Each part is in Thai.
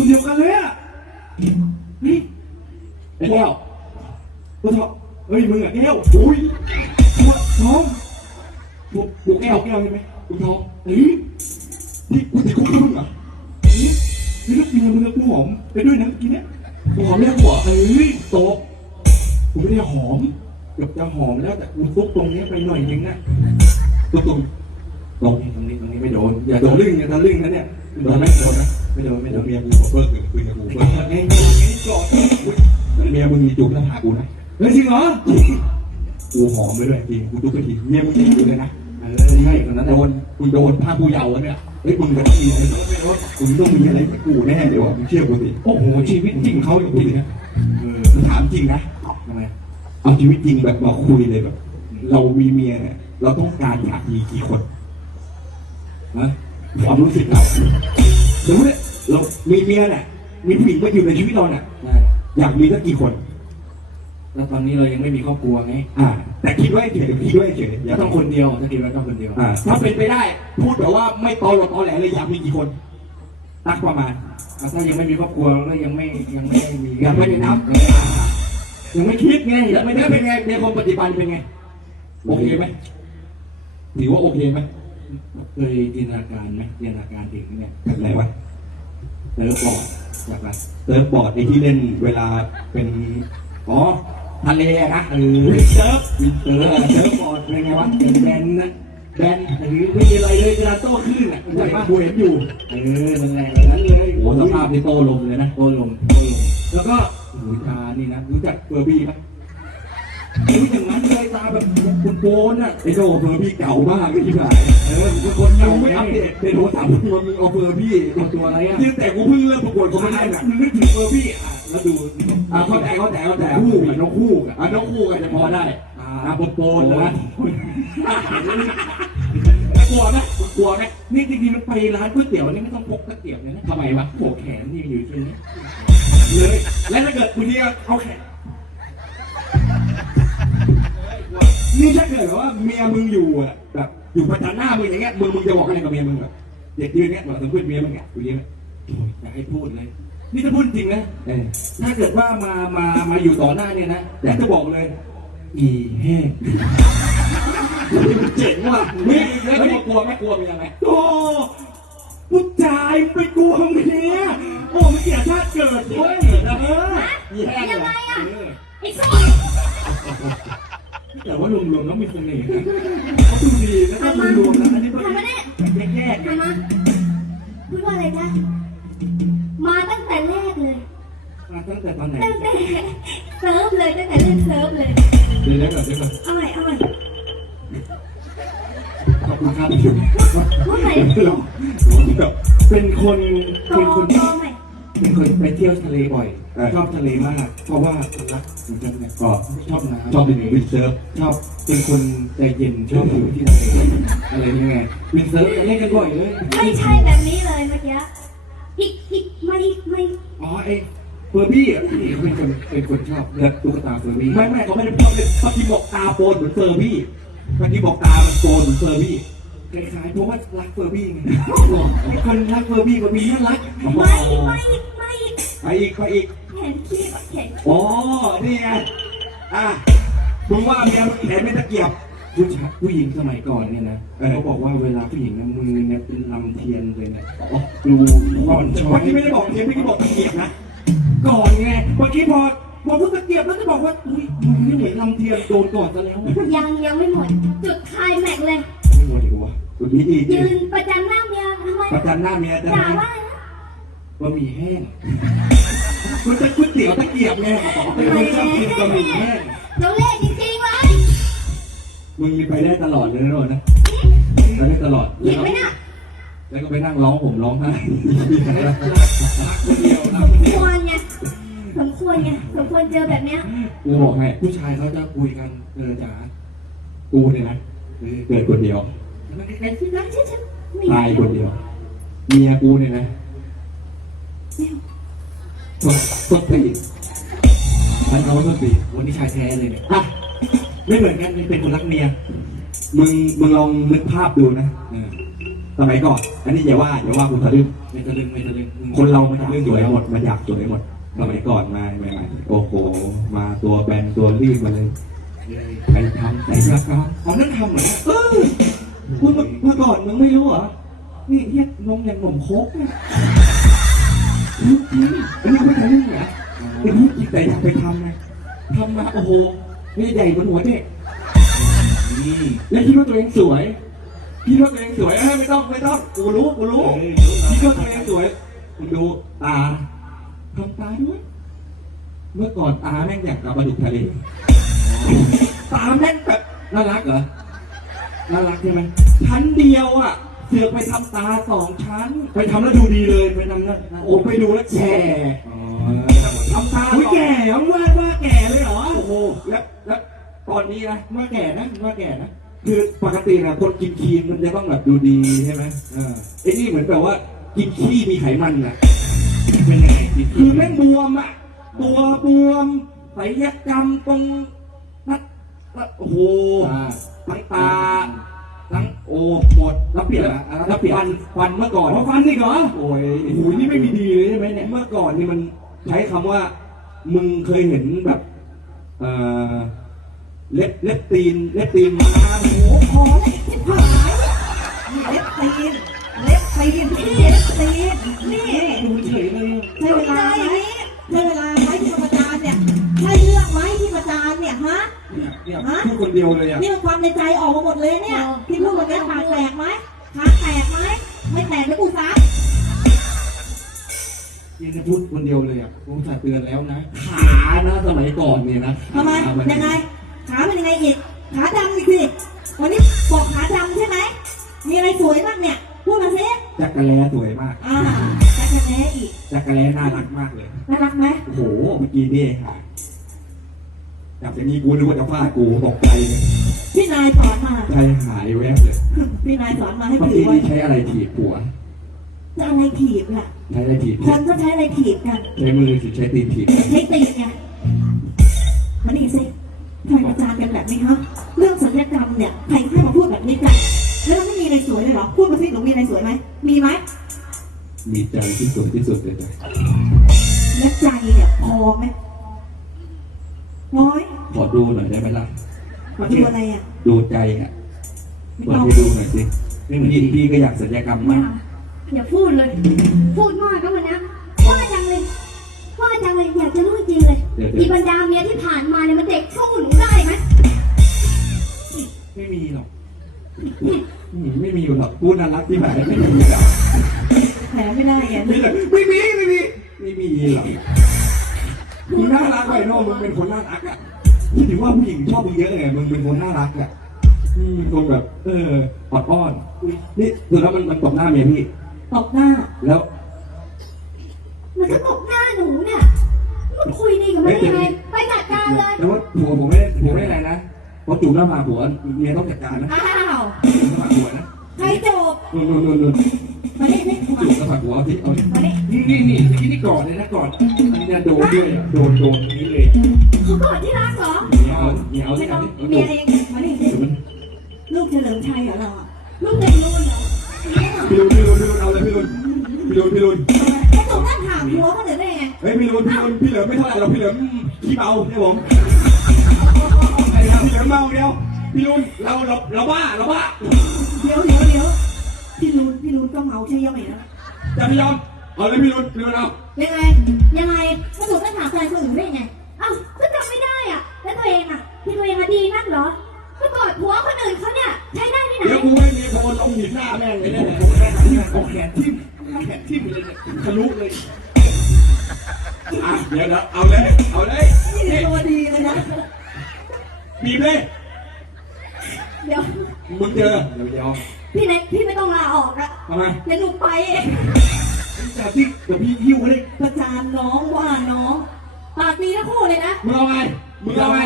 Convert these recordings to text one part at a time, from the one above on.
คนเดียวกันเลยอะ นี่ไอ้แก้วตัวทองเฮ้ยมึงอะแก้วอุ้ยตัวทองกูกูแก้วแก้วใช่ไหมกูทองเฮ้ยนี่กูติดคุกมึงเหรอเฮ้ยนี่ลูกเมียมึงกับกูหอมไปด้วยนะเมื่อกี้เนี่ยกูหอมเรียกหัวเอ้ยโตะกูไม่ได้หอมเกือบจะหอมแล้วแต่กูซุกตรงนี้ไปหน่อยนึงนะตุ้มตุ้มตรงนี้ตรงนี้ตรงนี้ไม่โดนอย่าโดนลึ่งอย่าทะลึ่งนะเนี่ยโดนไหมโดนนะ ไม่โดนไม่โดเดี๋ยวนเมียกูขอเบิกหนึ่งคุยกับกูเบิกไงไงไงก่อนเมียมึงมีจูบหน้าผากกูนะเฮ้ยจริงเหรอกูหอมไปด้วยจริงกูจุ๊บไปทีเมียมึงจะอยู่เลยนะเออใช่คนนั้นโดนคุณโดนภาคผู้เยาว์แล้วเนี่ยเฮ้ยมึงจะต้องมีอะไรมึงต้องมีอะไรให้กูแน่เดี๋ยวมึงเชื่อกูสิโอ้โหชีวิตจริงเขาอย่างนี้นะเออกูถามจริงนะทำไมเอาชีวิตจริงแบบมาคุยเลยแบบ เรามีเมียเนี่ยเราต้องการอยากมีกี่คนฮะความรู้สึกเรา สมมติเรามีเมียเนี่ยมีผู้หญิงมาอยู่ในชีวิตเราเนี่ยใช่อยากมีสักกี่คน แล้วตอนนี้เรายังไม่มีครอบครัวไงอ่า แต่คิดไว้เฉยคิดไว้เฉยอย่าต้ต้อองงคคนนเดียวถ้าคิดว่าต้องคนเดียวอ่าถ้าเป็นไปได้ พูดแบบว่าไม่ตอหลอตอแหลเลยอยากมีกี่คนตักประมาณอะถ้ายังไม่มีครอบครัวแล้วยังไม่ยังไม่ได้มียังไม่ได้นับเออยังไม่คิดไงแล้วไม่ได้เป็นไงเมียคนปัจจุบันเป็นไง โอเคไหมถือว่าโอเคไหม เคยจินตนาการไหมจินตนาการถึงเนี่ยแบบไหนวะเติร์ฟบอร์ดจากอะไรเซิร์ฟบอร์ดไอ้ที่เล่นเวลาเป็นอ๋อทะเลอะนะเออเซิร์ฟเออเซิร์ฟบอร์ดเป็นไงวะเป็นแบนนะแบนหรือไม่มีอะไรเลยเวลาโต้คลื่นอะใช่ใช่ปะปะกูเห็นอยู่เออนั่นแหละอย่างนั้นเลยโอ้โหสภาพที่โตลมเลยนะโต้ลงโต้ลงแล้วก็หูตานี่นะรู้จักเฟอร์บี้ไหม รู้อย่างนั้นเลยตาแบบคุณโกนอะไอ้โตเฟอร์พี่เก่ามากเลยที่ไหนเออเป็นคนยัเก่างไม่ไม่อัอัปปเดเดตตในโทรศัพท์มึงมึงเอาเฟอร์พี่ตัวตัวอะไรอะตั้งแต่กูเพิ่งเริ่มประกวดคก็นไม่นั้ได้นน่ะนึกถึงเฟอร์บี้อะแล้วดูอะเข้าใจเข้าใจเข้าใจคู่คู่กับอะนกคู่กับอะน้องคู่กันจะพอได้อ่าอะโปนๆเลยนะกลัวไหมกลัวไหมนี่จริงๆมันไปร้านก๋วยเตี๋ยวนี่ไม่ต้องพกตะเกียบเลยนะทำไมวะโผแขนนี่อยู่ตรงนี้เลย แล้วถ้าเกิดคุณเนี่ยเอาแขน นี่ถ้าเกิดว่าเมียมึงอยู่อะแบบอยู่ประจันหน้ามึงอย่างเงี้ยมึงมึงจะบอกอะไรกับเมียมึงแบบเด็กยืนเงี้ยบอกสมมติเมียมึงอะกูยืนอยากให้พูดเลย นี่ถ้าพูดจริงนะเออถ้าเกิดว่ามามามาอยู่ต่อหน้าเนี่ยนะอยากจะบอกเลย อีแห้งเจ๋งว่ะมีแล้วกลัวกลัวไหมกลัวเมียไหมโอ้ผู้ชายไปกลัวเมียโอ้ไม่เกียดชาติเกิดเว้ยเออยี่แห้งยังเลไงยอะเออไอ้ส้มแต่ว่า รวมๆแล้วมีเสน่ห์นะเขาดูดีแล้วก็รวมๆแล้วอันนี้ก็ทำมาเนี่ยแยกๆทำมาพูดว่าอะไรจ๊ะมาตั้งแต่แรกเลย มาตั้งแต่ตอนไหนตั้งแต่เซิร์ฟเลยตั้งแต่เล่นเซิร์ฟเลยเดี๋ยวเดี๋ยวก่อนเดี๋ยวก่อนเอาใหม่เอาใหม่ขอบคุณครับที่ช่วยพูดใหม่เราแบบเป็นคนต่อเป็นคนต่อใหม่ เป็นคนไปเที่ยวทะเลบ่อย เออ ชอบทะเลมาก เพราะว่ารักเหมือนกันเนี่ยก็ชอบน้ำชอบเป็นวินเซิร์ฟชอบเป็นคนใจเย็นชอบอยู่ที่ทะเลอะไรนี่ไงวินเซิร์ฟกันเล่นกันบ่อยเลยไม่ใช่แบบนี้เลยเมื่อกี้อีกอีกไม่ไม่อ๋อไอ้เฟอร์บี้อะพี่เขาเป็นคนเป็นคนชอบเลือกตุ๊กตาเฟอร์บี้ ไม่ไม่เขาไม่ได้ชอบเลยบางทีบอกตาโปนเหมือนเฟอร์บี้บางทีบอกตามันโปนเหมือนเฟอร์บี้ คล้ายๆเพราะว่ารักเฟอร์บี้ไงเป็นคนรักเฟอร์บี้เฟอร์บี้น่ารักไม่ไม่ไม่ไปอีกไปอีกแขนขี้แขนอ๋อนี่ไงอะมึงว่าเมียมึงแขนไม่ตะเกียบผู้ชายผู้หญิงสมัยก่อนเนี่ยนะเออเขาบอกว่าเวลาผู้หญิงนะมือเนี่ยเป็นลำเทียนเลยนะอ๋อดูอ่อนช้อเมื่ยอกี้ไม่ได้บอกเทียนไม่ได้บอกตะเกียบนะก่อนไงเมื่อกี้พอพอพูดตะเกียบแล้วจะบอกว่าอุ้ยมึงไม่เหมือนลำเทียนโดนก่อนซะแล้วไม่ยังยังไม่หมดจุดคลายแม็กซ์เลย หมดอีกวะคุณพี่อีกยืนประจันหน้าเมียทำไมประจันหน้าเมียจะด่าทำไมว่าอะไรนะบะหมี่แห้งคุณจะก๋วยเตี๋ยวตะเกียบไงเป็นคนชอบกินบะหมี่แห้งเราเล่นจริงๆเลยมึงมีไปได้ตลอดเลยนะโรจน์นะไปได้ตลอดหยิบไหมน่ะแล้วก็ไปนั่งร้องผมร้องไห้รักคนเดียวรักคนสเดีมยวควรไงสมควรไงสมควรเจอแบบเนี้ยกูบอกให้ผู้ชายเขาจะคุยกันเออจ๋ากูเนี่ยนะ เออเกิดคนเดียวมันใกล้ๆที่รักฉันฉันไม่ตายคนเดียว เมียกูเนี่ยนะสดสดตีอันเอาสดตีวันนี้ชายแท้เลยเนี่ยอะไม่เหมือนกันนี่เป็นคนรักเมีย มึงมึงลองนึกภาพดูนะเออตสมัยก่อน อันนี้อย่าว่าอย่าว่าคุณทะลึ่งไม่ตะลึงไม่ตะลึงคนเรามันเรื่องสวยหมดมันอยากสวยหมดสมัยก่อนมาใหม่ๆโอ้โห มาตัวแบนตัวรีบมาเลย ใครทำใส่ราคาเอานั่นทำเหรอเออมึงเมื่อก่อนมึงไม่รู้เหรอ นี่เรียกนมอย่างหนมโคกเนี่ยจริงๆอันนี้ไม่ทะลึ่งเหรอไอ้พูดจริงแต่อยากไปทำไงทำมาโอ้โหนี่ใหญ่บนหัวเด็กนี่แล้วคิดว่าตัวเองสวยคิดว่าตัวเองสวยเอ้ยไม่ต้องไม่ต้องกูรู้กูรู้เอ้ยคิดว่าตัวเองสวยคุณดูตาทำตาด้วย เมื่อก่อนตาแม่งอย่างกับปลาดุกทะเล ตาแม่งแบบน่ารักเหรอ น่ารักใช่ไหมชั้นเดียวอะ เสือกไปทำตาสองชั้น ไปทำแล้วดูดีเลยไปทำแล้วโอ้ไปดูแล้วแฉอ๋อทำตาอุ้ยแก่เหรอว่าว่าแก่เลยเหรอ โอ้โหแล้วแล้วตอนนี้นะว่าแก่นะว่าแก่นะ คือปกตินะคนกินครีมมันจะต้องแบบดูดีใช่ไหมเออไอ้นี่เหมือนแบบว่ากินขี้มีไขมันอะ เป็นยังไงดีคือแม่งบวมอะ ตัวบวมศัลยกรรมตรงนัด โอ้โหอ่าทั้งตา ทั้งโอ้หมดแล้วเปลี่ยนละแล้วเปลี่ยนฟันฟันเมื่อก่อนอ๋อฟันอีกเหรอโอ้ยโอ้โหนี่ไม่มีดีเลยใช่ไหมเนี่ยเมื่อก่อนนี่มันใช้คำว่า มึงเคยเห็นแบบเอ่อเล็บเล็บตีนเล็บตีนม้าโอ้โหพอแล้วที่ผายนี่เล็บตีนเล็บตีนนี่เล็บตีนนี่ดูเฉยเลยใช่เวลาไหมใช่เวลาไหมที่ประจานเนี่ยใช่เรื่องไหมที่ประจานเนี่ยฮะ เนี่ยพูดคนเดียวเลยอะ นี่มันความในใจออกมาหมดเลยเนี่ยที่พูดวันนี้ขาแตกไหมขาแตกไหมไม่แตกไม่กูซักนี่จะพูดคนเดียวเลยอะผมจะเตือนแล้วนะ ขานะสมัยก่อนเนี่ยนะทำไมขามันยังไง ขาเป็นยังไงอีกขาดำอีกสิวันนี้บอกขาดำใช่ไหมมีอะไรสวยบ้างเนี่ยพูดมาสิจักรแล้สวยมากอ่าจักรแร้อีกจักรแล้น่ารักมากเลยน่ารักไหมโอ้โหเมื่อกี้นี่ค่ะ อยากจะมีกูนึกว่าจะฟาดกูตกใจเลยพี่นายสอนมาใจหายแวบเลยพี่นายสอนมาให้เมื่อถืกี้อไว้นี่ใช้อะไรถีบหัว จะอะไรถีบล่ะ ใช้อะไรถีบคนก็ใช้อะไรถีบกันใช้มือหรือใช้ตีนถีบใช้ตีนไงมานี่สิใครประจานกันแบบนี้ฮะเรื่องศัลยกรรมเนี่ยใครให้มาพูดแบบนี้กันแล้วมันไม่มีอะไรสวยเลยเหรอพูดมาสิหนูมีอะไรสวยไหมมีไหมมีใจที่สวยที่สุดเลยจ้ะและใจเนี่ยพอไหม น้อยขอดูหน่อยได้ไหมล่ะ ขอดูอะไรอะ ดูใจอะไม่เปิดต้องให้ดูหน่อยสิไม่เหมือนพี่พี่ก็อยากศัลยกรรมอย่ามากอย่าพูดเลย พูดมากก็วันนะว่าจังเลยว่าจังเลยอยากจะรู้จริงเลยเดี๋ยวอีเดี๋ยวบรรดาเมียที่ผ่านมาเนี่ยมันเด็กสู้หนูได้ไหมไม่มีหรอกอืมไม่มีอยู่หรอกพูดน่ารักที่ไหนไม่มีหรอกแผลไม่ได้อะไม่เลยไม่มีไม่มีไม่มีหรอก มึงน่ารักไปโน่มึงเป็นคนน่ารักอะคิดถึงว่าผู้หญิงชอบมึงเยอะไงมึงเป็นคนน่ารักอะอืมคนแบบ เอออดอ้อนนี่คือแล้วมันมันตบหน้าเมียพี่ตบหน้า แล้ว มันก็ตบหน้าหนูเนี่ยมันคุยดีกับมันได้ยังไงไปจัดการเลยแต่ว่าผัวผมไม่ได้ผัวไม่ได้อะไรนะเพราะจูบหน้าผากผัวเมียต้องจัดการนะอ้าวจูบหน้าผากผัวนะใครจบนู่นนู่นนู่น นู่มาดิสิจูบหน้าผากผัวเอาที่เอาดินี่นี่นี่ที่นี่ก่อนเลยนะก่อนอันนี้โดนด้วยโดนโดนตรงนี้เลยเขากอดที่รักเหรอเหนียวเหนียวไม่ที่ต้อัอนงนี้เมียเองมาดิสิจูบมันลูกเฉลิมชัยเหรอเราอะลูกเด็กรุ่นเหรอพี่รุนพี่รุนพี่รุนเอาเลยพี่รุนพี่รุนพี่รุนไอ้ตรงนั้นถามหัวเขาเดี๋ยวได้ไงเฮ้ยพี่รุนพี่รุนพี่เหลิมไม่เท่าไหร่หรอกพี่เหลิมขี้เมาใช่ผมไอ้ครับพี่เหลิมเมาเดียวพี่รุนเราเราเราบ้าเราบ้าเดี๋ยวเดี๋ยวเดี๋ยว พี่รุนพี่รุนก็เมาใช่ยังไงนะจะไม่ยอมเอาเลยพี่รุนพี่รุนเอายังไงยังไงมาถูกต้องถามแฟนคนอื่นได้ยังไงเอ้าก็จำไม่ได้อะแล้วตัวเองอะที่ตัวเองอะดีนักเหรอก็กอดผัวคนอื่นเขาเนี่ยใช้ได้ที่ไหนเดี๋ยวกูไม่มีคนลงหินหน้าแม่งเลยเนี่ยเอาแขนทิ่มแขนทิ่มเลยเนี่ยทะลุเลยอะเดี๋ยวนะเอาเลยเอาเลยนี่ตัวดีเลยนะบีบเลยเดี๋ยวมึงเจอเดี๋ยวเดี๋ยว พี่เล็กพี่ไม่ต้องลาออกอะทำไมเดี๋ยวหนูไปเองแต่ที่แต่พี่หิ้วเลยประจานน้องว่าน้องปากดีทั้งคู่เลยนะมึงเอาไงมึงเอาไง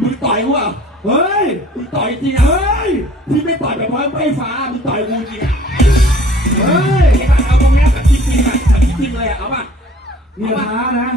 มึงต่อยกูอะเฮ้ยมึงต่อยจริงอะเฮ้ยที่ไม่ต่อยแบบไฟฟ้ามึงต่อยกูจริงอะเฮ้ยเอาตรงเนี้ยแบบจริงๆอะแบบจริงๆเลยอะเอาป่ะนี่ท้านะ